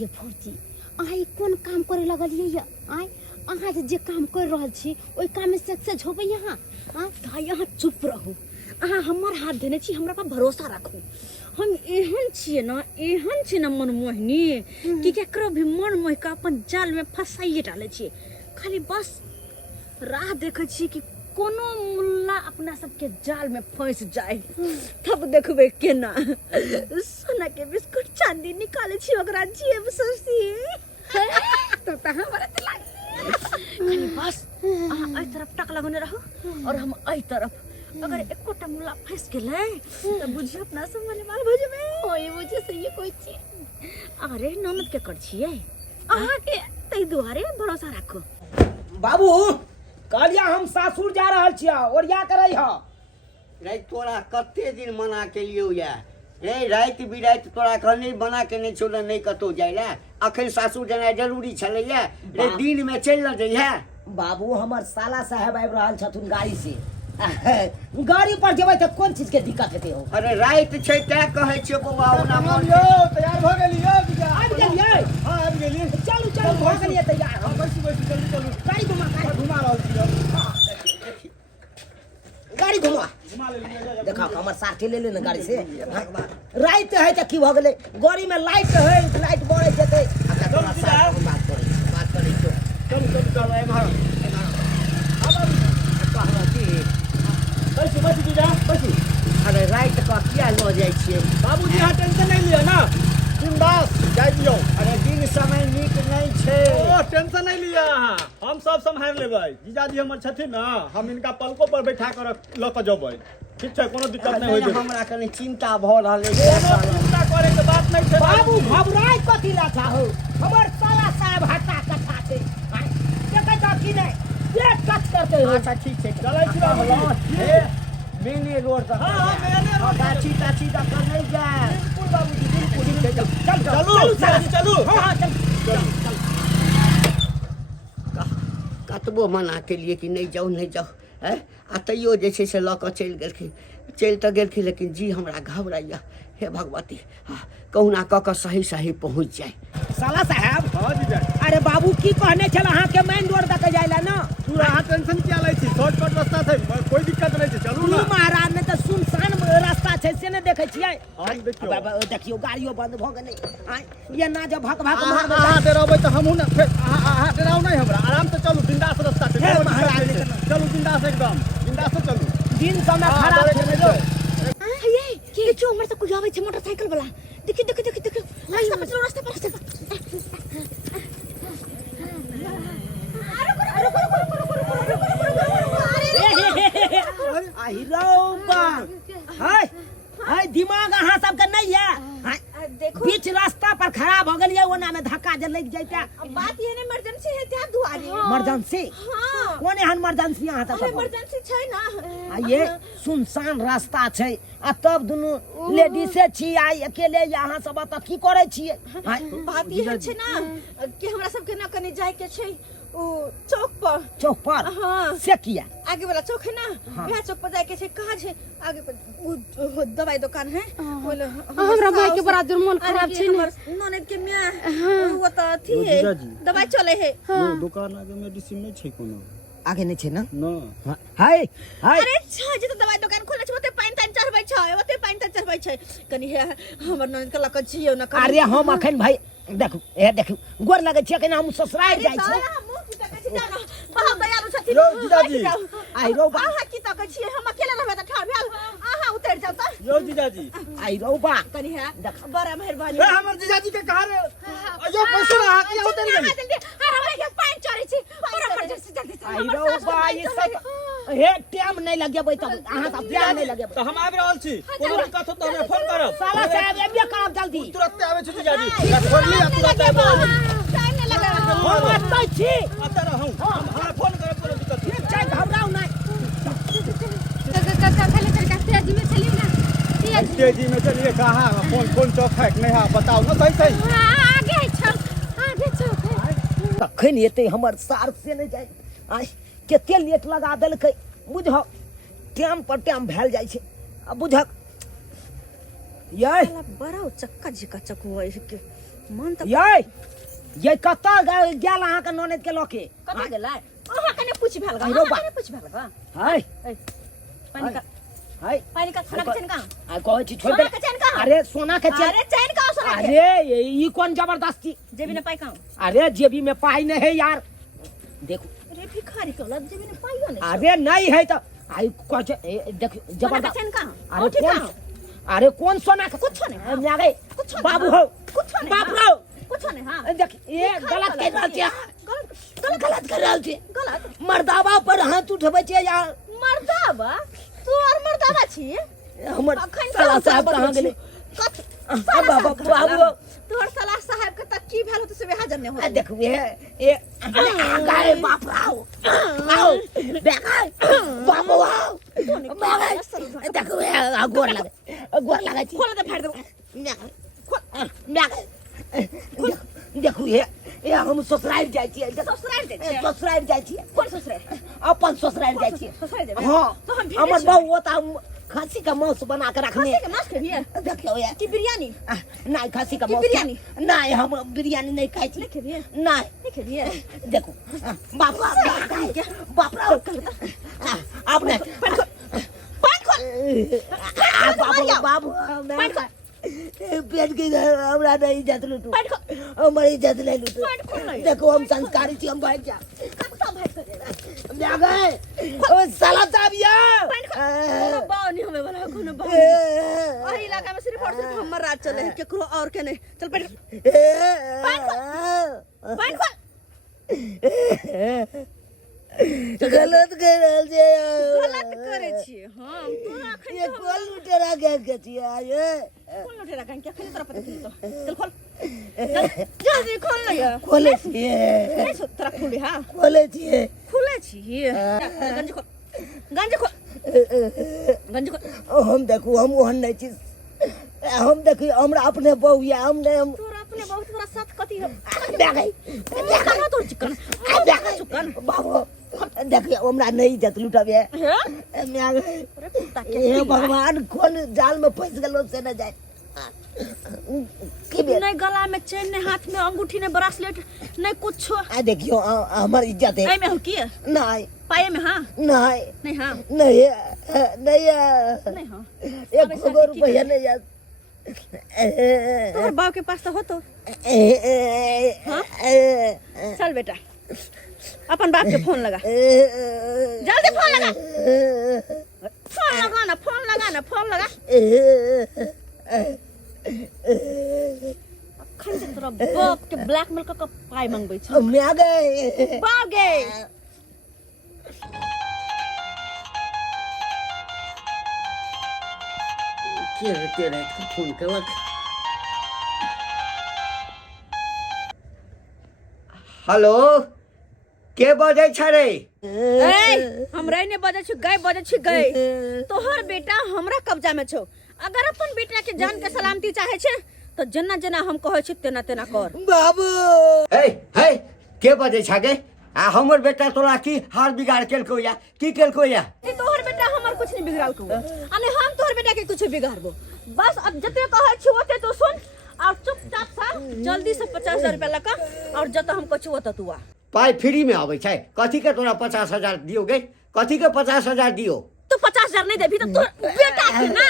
ये फौजी आई कौन काम करे लगलिए ये आई अहाँ जे काम कर रहल छी ओइ काम में सक्सेस होबे यहाँ हां यहाँ चुप रहू अहाँ हमर हाथ देने छी हमरा पर भरोसा रखू हम एहन छिए ना मनमोहिनी कि केकरो भी मन मोह के अपन जाल में फंसाइए डाले छी खाली बस राह देखे छी कि कोनो मुल्ला अपना सबके जाल में फंस जाए तब देखबे केना सोना के बिस्कुट चांदी निकाले छी ओकरा जेब से तो हमरा त खाली बस अहाँ एहि तरफ टक लगने रहो और हम एहि तरफ अगर एकोटा मुल्ला फंस गेलै त बुझियो अपना सब मने माल भजमे ओए बुझे से ये कोई छी अरे ननद के कर छिए अहाँ के तै दुआरे भरोसा राखो बाबू कहलिया हम सासुर जा रहल छिया और या करई ह रे तोरा कते दिन मना के लियो या रे रात बिरात तोरा कहने बना के नहीं छोड़ नहीं कतो जाइला अखन सासुर जाना जरूरी छलैया रे दिन में चल न जइहा बाबू हमर साला साहब आबि रहल छथुन गाड़ी से गाड़ी पर जेबै त कोन चीज के दिक्कत हेते हो अरे रात छै तै कहै छियो बौआ ओना मन यो तैयार भ गेलियै आबि गेलियै हां आबि गेलियै चलू चलू भ गेलियै तैयार हां बैसू जल्दी चलू गाड़ी घुमा रहल छियै गाड़ी घुमा ले देखा हमर साथे ले ले न गाड़ी से रात है त की भ गेलै गाड़ी में लाइट है लाइट बड़े जेते थोड़ा साथ बात करै तो चलू एमहर बैसू जीजा बैसू अरे रात का किया ल जाय छियै बाबूजी यहाँ टेंशन नहीं लिया ना बिंदास जाय दियो अरे दिन समय नीक नहीं छै ओ टेंशन नहीं लिया अहाँ हम सब संभाल लेबै जीजाजी हमर छथिन ना हम इनका पलकों पर बैठा कर ल क जेबै ठीक छै कोनो दिक्कत नहीं होय छै हमरा कनी चिंता भ रहल कोनो छै चिंता करे के बात नहीं छै बाबू घबराय कथि ला चाहो हमर साला साहब हटा कथा छै देखे त की नहीं पेट कट करते हो अच्छा ठीक छै चलै छी बाबूजी मेने रोड तक हां मेने रोड गाछी ताछी तक नहीं जाए बिल्कुल बाबूजी बिल्कुल चल चलू हां चल कतबो मना के लिए कि नहीं जाओ है आ तैयो जे छै से ल क चल त गेलखिन लेकिन जी हमरा घबराइया हे भगवती कहुना क क सही पहुंच जाए साला साहब हां जीजा अरे बाबू की कहने छल अहाँ के मेन रोड तक जाइला ना तू अहाँ टेंशन किया लै छी शॉर्टकट रास्ता छै कोई दिक्कत नहीं छै चलू ना महाराज ने त सुनसान रास्ता छै से ने देखे छियै हम देखियो देखियो गाड़ियों बंद भ गेलै ये ना जब भक भक मारबै अहाँ डराबै त हमहू ना फेर अहाँ डराउ नहीं हमरा आराम से चलू बिंदास रास्ता छै हे कोनो दिक्कत महाराज नहीं छै। चलू बिंदास एकदम बिंदास से चलू दिन समय हाँ, खराब डरे के हो नहीं गेलै छै। ये के जो हमर से कुछ आवे छै मोटरसाइकिल वाला देखियो रास्ता पर आई रौबा हाय हाय दिमाग अहाँ सबके नहीं है देखो बीच रास्ता पर खराब हो गेलिए ओना में धक्का जे लग जाइता बात ये ने इमरजेंसी है त्या दुआरे इमरजेंसी हां कोन एहन इमरजेंसी अहाँ तक इमरजेंसी छै ना ये सुनसान रास्ता छै आ तब दुनु लेडीसे छी आई अकेले यहाँ सब त की करे छिए बात ये छै ना कि हमरा सबके ना कने जाय के छै ओ चौक पर हाँ से किया आगे वाला चौक है ना वहाँ चौक पर जाके छै कहाँ छै आगे पर वो दवाई दुकान है बोले हमरा भाई के बड़ा मन खराब छै ने ननद के मियां वो त थी है दवाई चले है दुकान आगे मेडिसिन नहीं छै कोनो आगे नहीं छै ना ना हाय हाय अरे छ जे त दवाई दुकान खोले छै ओते पानी तान चढ़बै छै ओते पानी तान चढ़बै छै कनी हे हमर ननद के लक छियौ ना अरे हम अखन भाई देखू गोर लगे छै कना हम ससुराल जाय छै बहुत दयालु छथिन यो जीजाजी आई रौबा अहाँ की तक छियै हम अकेले रहबै त ठाड़ भेल अहाँ उतर जाउ त यो जीजाजी आई रौबा कनी है बड़ा मेहरबानी ए हमर जीजाजी के कहां रे अयो पैसा रहा के उतर गेल अरे हमरा के पानी चढ़ै छी बराबर जल्दी आई रौबा ये सब हे टाइम नहीं लगेबै त अहाँ सब टाइम नहीं लगेबै तो हम आबि रहल छी कोनो दिक्कत हो त हमरा फोन करब साला साहब एबे करब जल्दी तुरंत आबै छी जीजाजी फोन लिया तुरंत आबै टाइम नहीं लगे हम आते छी आता रहूं हमरा फोन करब कोनो दिक्कत ठीक छै घबराउ नहीं खाली करके तेजी में चलिए ना तेजी में चलिए कहां कौन चौक है नहीं है बताओ ना सही आगे चौक है तखन एते हमर सार से नहीं जाय आज केते लेट लगा देलकै बुझ टाइम पर टाइम भेल जाय छै अब बुझ ये बड़ा चक्का झिका चक हुआ इसके मन त ये कत्ता गेल अहाँ के ननद के लके कतऽ गेलै अहाँ कने पूछ भेल गा अहिरो बा- कने पूछ भेल गा हाय पानी का हाय खाना के चैन कहाँ आ कहै छी छोड़ सोना दे के चैन कहाँ अरे सोना के चैन अरे चैन कहाँ सोना के अरे ई कौन जबरदस्ती जेबी ने पाई कहाँ अरे जेबी में पाई नहीं है यार देखो अरे भिखारी कहला जेबी ने पाइयो नहीं अरे नहीं है तो आई कुछ देख सोना के जबरदस्त चैन कहाँ अरे औठी कौन कहाँ? अरे कौन सोना का कुछ नहीं मैं गए कुछ नहीं बाबू हो कुछ नहीं बाबू हो कुछ नहीं हां देख ये गलत कर रहल छै गलत कर रहल छै गलत मर्दावा पर हाथ उठबै छै यार मर्दावा तू और मर्दावा छी हमर अखन साला साहब कहाँ गेलै साला बाबू बाबू तोहर साला साहब के तक की भेल तो से हाजर नहीं हो देखो ये गाय बाप आओ बेगाय बाबू आओ देखो ये गोर लगे छी खोल दे फाड़ दे देखो ये हम ससुराल जाय छियै ससुराल दे छै ससुराल जाय छियै कोन ससुराल अपन ससुराल जाय छियै ससुराल देबे हाँ तो हम हमर बहू ओता खस्सी का मांस बना के रखने खस्सी के मांस खेबिए देखियो ये की बिरयानी नहीं खस्सी का की मांस बिरयानी? नहीं हम बिरयानी नहीं खाई छी नहीं खेबिए नहीं नहीं खेबिए देखो बाप बाप आपने बाबू पेट की हमरा नहीं इज्जत लूटू हमारी इज्जत नहीं लूटू देखो हम संस्कारी छी हम भाग जा गए ओ साला साहब कोनो बाव नहीं हमें वाला कोनो बाव नहीं इलाका में सिर्फ और सिर्फ हमर राज चले है केकरो और के नहीं चल पाइन खोल गलत कर रहल छै गलत करे छी हम तोरा अखन ये कोल लुटेरा गैस के छियै ये खोल उठेरा कहीं क्या खेले तेरा पता चली तो चल खोल जल्दी खोल ले खोले छियै नहीं सो तेरा खोल हां खोले छियै खोले छी गंज खोल हम देखू हम ओहन नहीं छी हम देखी हमरा अपने बहू या हम नहीं हम तोरा अपने बहुत बड़ा साथ कथी है बेगई कहां तोर चिकन चिकन बाबू देखिए हमरा नहीं इज्जत लुटबे है मैं गए अरे कुत्ता हे भगवान कौन जाल में फंस गलो से न जाए की बे नहीं गला में चेन नहीं हाथ में अंगूठी नहीं ब्रेसलेट नहीं कुछ आ देखियो हमर इज्जत है ऐ में हो की नहीं पाए में हां नहीं नहीं हां नहीं नहीं नहीं हां 100 रुपया नहीं यार तोहर बाप के पास तो हो तो चल बेटा अपन बाप के फोन लगा जल्दी फोन लगा फोन लगा अखन से तोरा बाप के ब्लैकमेल क पाई मांगबै छ मैं आ गए भागे तेरे फोन केलक हेलो के बजै छ रे हमरा ने बजे छ गए तोहर बेटा हमरा कब्जा में छौ अगर अपन बेटा के जान के सलामती चाहे छे तो जना जना हम कहै छी तेना तेना कर बाबू हे के बजै छ गे आ हमर बेटा तोरा की हाल बिगाड़ केलको या की केलको या ई तोहर बेटा हमर कुछ नहीं बिगड़ाल को अने हम तोहर बेटा के कुछ बिगाड़बो बस अब जते कहै छी ओते तो सुन और चुपचाप सा जल्दी से 50,000 रुपया लका और जत हम कहू ओत तू आ पाई फ्री में आबै छै कथी के तोरा 50,000 दियो गे कथी के 50,000 दियो तू 50,000 नहीं देबी तो तोर बेटा के ना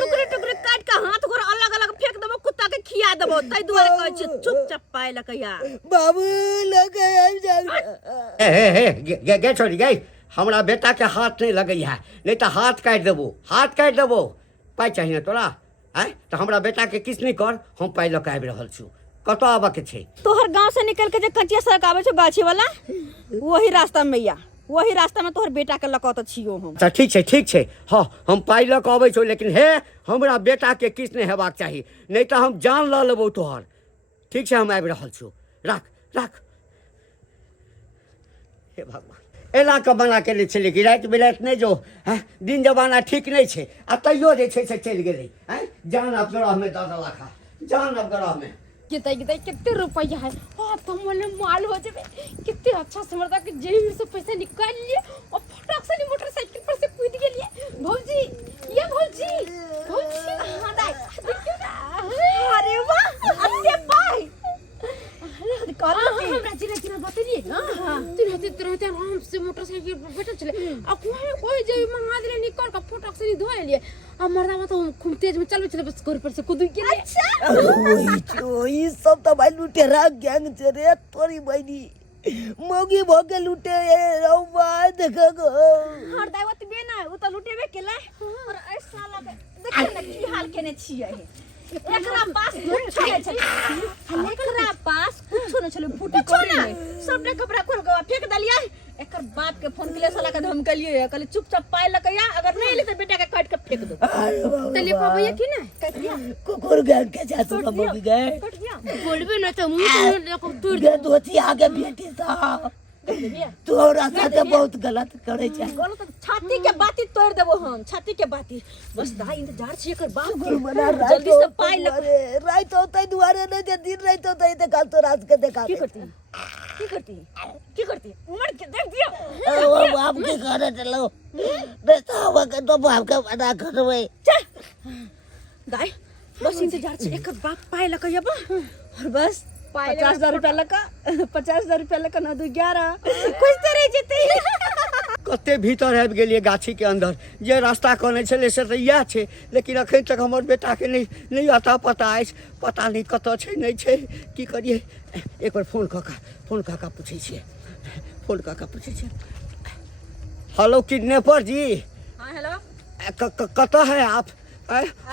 टुकड़े टुकड़े काट के हाथ गोर अलग अलग फेंक देबो कुत्ता के खिया देबो तै दुआरे कहै छी चुपचाप पाए लकैया बाबू लगे आबि जा गे छोड़ी गे हमरा बेटा के हाथ नहीं लगै है नहीं तो हाथ काट देबो पाई चाहिए तोरा आय तो हमरा बेटा के किछ नहीं कर हम पाई लक आबि रहल छु कत आबा के छै तोहर गांव से निकल के जे कचिया सड़क आवे छो गाछी वाला वही रास्ता में या वही रास्ता में तोहर बेटा के लकत छियो हम अच्छा ठीक छै हाँ हम पाई लक आबै छौ लेकिन हे हमरा बेटा के किछ नहीं हेबाक चाही नहीं तो हम जान ल लेबौ तोहर ठीक छै हम आबि रहल छु राख हे भगवान एना के बना के ले छलै कि राति बिराति नहीं जो दिन जमाना ठीक नहीं छै आ तैयो जे छै से चलि गेलै जान अब ग्रह में दऽ देलक जान अब ग्रह में कितने रुपया है तो मोले माल हो जाए कितने अच्छा से मरता कि जेब से पैसा निकाल लिए और फटाक से मोटरसाइकिल पर से कूद गए भौजी ये भौजी हाँ देखियो ना अरे वाह अरे भाई से मोटरसाइकिल पर बैठल छले आ कोई जे मंगा दिले निकल का फटक से धोए लिए आ मर्दावा तो खूब तेज में चलबे छले बस घर पर से कूद के अच्छा वही सब तो भाई लुटेरा गैंग छे रे तोरी बहनी मोगी भोगे लुटे रौवा देखो गो हर दावत बे ना उ त लुटेबे केला और ऐसा लगे देखै ना की हाल केने छियै एकरा पास कुछ नहीं छले एकरा पास कुछ नहीं छले फूटी कोरी में सबने कपड़ा खोल के फेंक दलिया एकर बाप के फोन के लिए साला के धमकलिए कहले चुपचाप पाए लकया अगर नहीं ले तो बेटा के काट के फेंक दो तले पाबे कि ना कट दिया कुकुर गैंग के जातू का मोगी गए कट दिया बोलबे ना तो मुंह को तोड़ गे दोती आगे बेटी सा तोरा साथे बहुत गलत करे छे गलत छाती के बाती तोड़ देबो हम छाती के बाती बस दा इंतजार छी एकर बाप के जल्दी से पाए लक रात होतै दुआरे ने जे दिन रात होतै त काल तो रात के देखा की करती उमड़ के देख दिया ओ बाप के करे चलो बेटा के तो बाप के बना करवे दाई बस इंतजार छी एकर बाप पाए लकया बा और बस 50,000 रुपया लका 50,000 रुपया लका ना 11 कुछ तो रह जेते कते भीतर आबि गेलिए गाछी के अंदर जे रास्ता कहने छले से तऽ इएह छै लेकिन अखन तक हमर बेटा के नहीं आता पता अछि पता नहीं कतऽ छै नहीं छै की करिए एक बार फोन कऽ पूछै छियै हेलो किडनैपर जी हां हेलो कतऽ है आप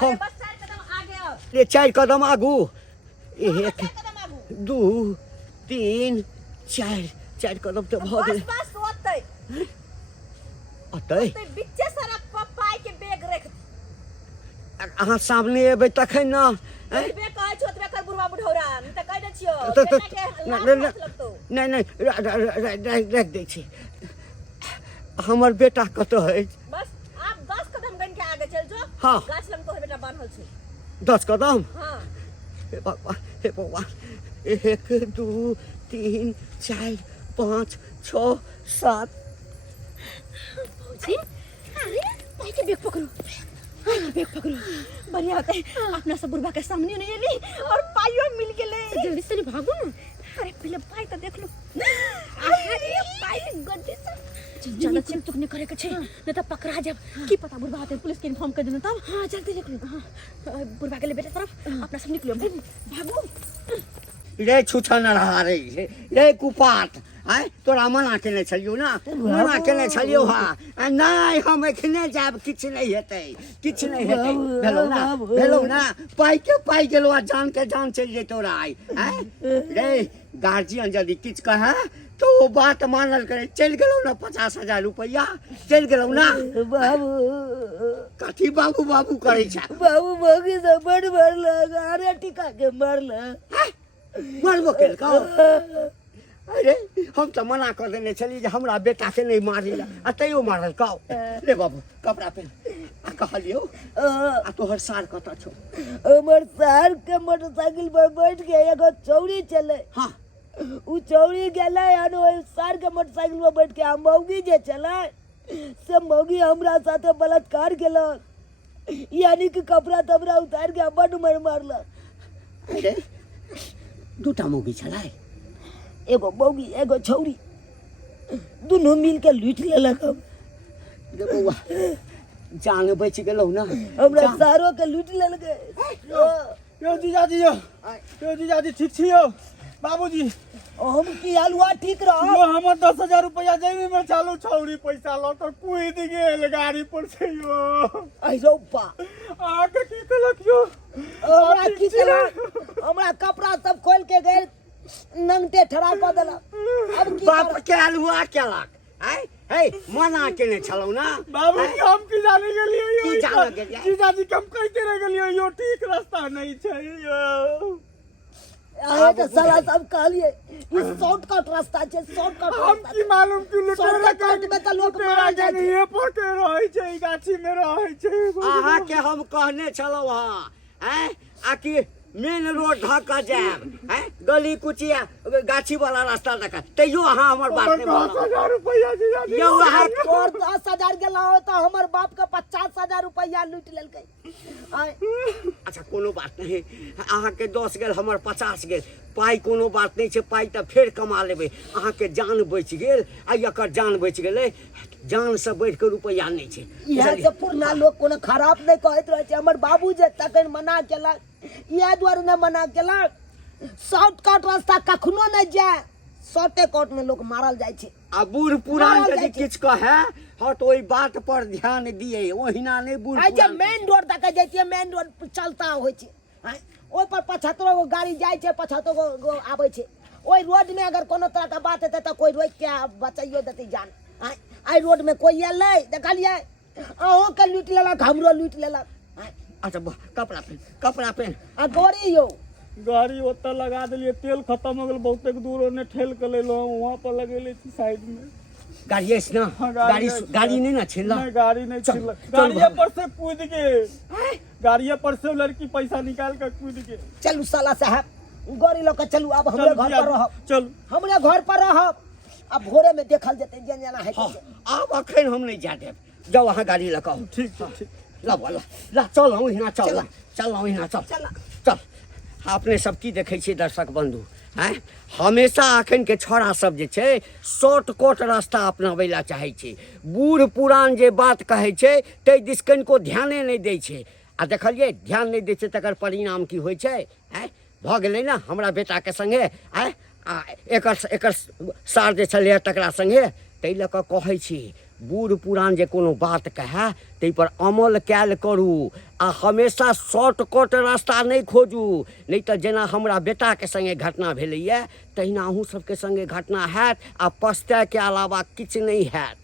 हम बस 4 कदम आगे आओ ये 4 कदम आगू एक 4 कदम आगू 2 3 4 कदम तो भऽ गेल बस ओतै अतै बिच्चे सड़क पर पाई के बैग रख अहाँ सामने एबै तखन ना बे कहै छौ तबे कर बुढ़वा बुढ़ौरा न त कह दै छियो नहीं रख दै छी हमर बेटा कतऽ अछि बस आप 10 कदम गन के आगे चल जो हाँ। गाछ लंग तोहर बेटा बान्हल छै 10 कदम हां हे भगवान 1 2 3 4 5 6 7 जी अरे पाई के बैग पकड़ो बढ़िया होता है अपना सब बुढ़वा के सामने नहीं ली और पाइयो मिल गेले जल्दी से भागो ना अरे पहले पाई तो देख लो अरे पाई गड्ढे से ज्यादा चिंतुक नहीं करे के छै नहीं तो पकड़ा जब की पता बुढ़वा आते पुलिस के इन्फॉर्म कर देना तब हां जल्दी निकलो हां बुढ़वा के ले बेटा तरफ अपना सब निकलो भागो रे छुछा न रहा रे रे कुपात आय तोरा मना केने छलियो ना मना केने छलियो हाँ नहीं हम एखने जाब किछ नहीं हेतै भेलौ ना पाई गेलो आ जान के जान चल जेतो राय रे गार्जियन यदि किछ कहे तो वो बात मानल करे चल गेलो ना 50,000 रुपया चल गेलो ना बाबू कथी बाबू करे छ बाबू मोगी से बड़ मारल अरे टिका के मारल मरबो केल का अरे हम तो मना कर देने छली जे हमरा बेटा के नहीं मारिला आ तैयो मारल काओ ले बाबू कपड़ा पहन आ कहलियो आ तोहर सार कत छौ हमर सार के मोटरसाइकिल पर बैठ के एगो चौड़ी चले हां उ चौड़ी गेले और ओइ सार के मोटरसाइकिल पर बैठ के आ मौगी जे चले से मौगी हमरा साथे बलात्कार केलक यानी कि कपड़ा तबरा उतार के बड़ मारलक अरे दूटा मौगी छलै एगो मौगी एगो छौरी दुनू मिल के लूट लेलक देखो जान बच गेलौ ना हमरा सारो के लूट लेलकै यो जीजाजी ठीक छियो बाबूजी हम की हलवा ठीक रहो यो हमर 10,000 रुपया जेबी में चालू छौरी पैसा ल कर कूद गेल गाड़ी पर से यो आई रोपा आके की कलक यो हमरा की केलक हमरा कपड़ा सब खोल के गए नंगटे ठड़ा क देलक अब की बाप के हलवा केलक हे मना केने छलौ ना बाबूजी हम की जाने गेलियो यो की जाने गेलियै? जीजाजी कम कहते रह गेलियो यो ठीक रास्ता नहीं छै यो आए तो साला सब कहलिए ई शॉर्टकट रास्ता छै शॉर्टकट हम की मालूम कि लुटेरा शॉर्टकट में त लोग मारा जाय छै ये पर के रहै छै ई गाछी में रहै छै अहाँ के हम कहने छलौ हां आकि मेन रोड ढक जाएब गली कुचिया गाछी वाला रास्ता तक तैयो अहाँ हमर बात नहीं मानब 10,000 रुपया जीजाजी यौ अहाँ और 10,000 गेला हो तो हमर बाप के 50,000 ना रुपया लूट लेलकै आय अच्छा कोनो बात नहीं, अहाँके 10 गेल हमर 50 गेल, पाइ कोनो बात नहीं छै, पाइ तऽ फेर कमा लेबै। अहाँके जान बचि गेल आ एकर जान बचि गेलै, जान से बढ़ि के रुपया नहीं छै। इएह से पुरना लोग कोनो खराब नहीं कहैत रहे छै। हमर बाबू जे तखन मना केलक, इएह दुआरे ने मना केलक, शॉर्टकट रास्ता कखनो नहीं जाए, शॉर्टकट में लोग मारल जाइ छै। आ बूढ़ पुरान मारल यदि जाइ छै। किछु कहे हाँ तो ओहि बात पर ध्यान दिए, ओहिना नहीं बूढ़ आइ जे पुरान। मेन रोड तक जाइ छियै, मेन रोड पर चलता होइ छै, आय ओहि पर 75 गो गाड़ी जाइ छै, 75 गो आबै छै। ओहि रोड में अगर कोनो तरह के बात हेतै तऽ कोई रोक के बचाइयो देतै जान। आय आइ रोड में कोई एलै देखलियै, अहूँ के लूट लेलक, हमरो लूट लेलक। आय अच्छा कपड़ा पहन, कपड़ा पहन। आ गोरी यौ गाड़ी ओतऽ लगा देलिए, तेल खत्म हो गेल, बहुते दूर ओने ठेल के लेलो, वहां पर लगेले छी साइड में। गाड़ी अछि ना? हाँ, गाड़ी अछि। गाड़ी नहीं ना छिल्ला? नहीं गाड़ी नहीं चल, छिल, चल गाड़िए भाग। पर से कूद के, गाड़िए पर से लड़की पैसा निकाल के कूद के। चलू साला साहब, गोरी लऽ के चलू, आब हमरे चल घर जिया, पर रहब, चल हमरे घर पर रहब। अब भोरे में देखल जेतै जे जेना हेतै हाँ, से। आब अखन हम नहीं जा देब, जाओ अहाँ गाड़ी लऽ कऽ। ठीक ठीक ठीक। ला ला चल ओहिना चल, ला चल ओहिना चल चल। चल। अपने सब की देखै छियै दर्शक बंधु, हैं हमेशा अखन के छोरा सब जे छै शॉर्टकट रास्ता अपनाबै ला चाहै छै। बूढ़ पुरान जे बात कहै छै ताहि दिस कनिको ध्याने नहीं दै छै। आ देखलियै ध्यान नहीं दै छै तकर परिणाम की होइ छै, हैं भऽ गेलै ना हमरा बेटाके संगे, हैं आ एकर सार जे छलै तकरा संगे। ताहि लऽ कऽ कहै छी बूढ़ पुरान जे कोनो बात कहै ताहि पर अमल कैल करू आ हमेशा शॉर्टकट रास्ता नहीं खोजू, नहीं तऽ जेना हमरा बेटाके संगे घटना भेलैए तहिना अहूँ सबके संगे घटना हैत आ पछताएके अलावा किछु नहीं हैत।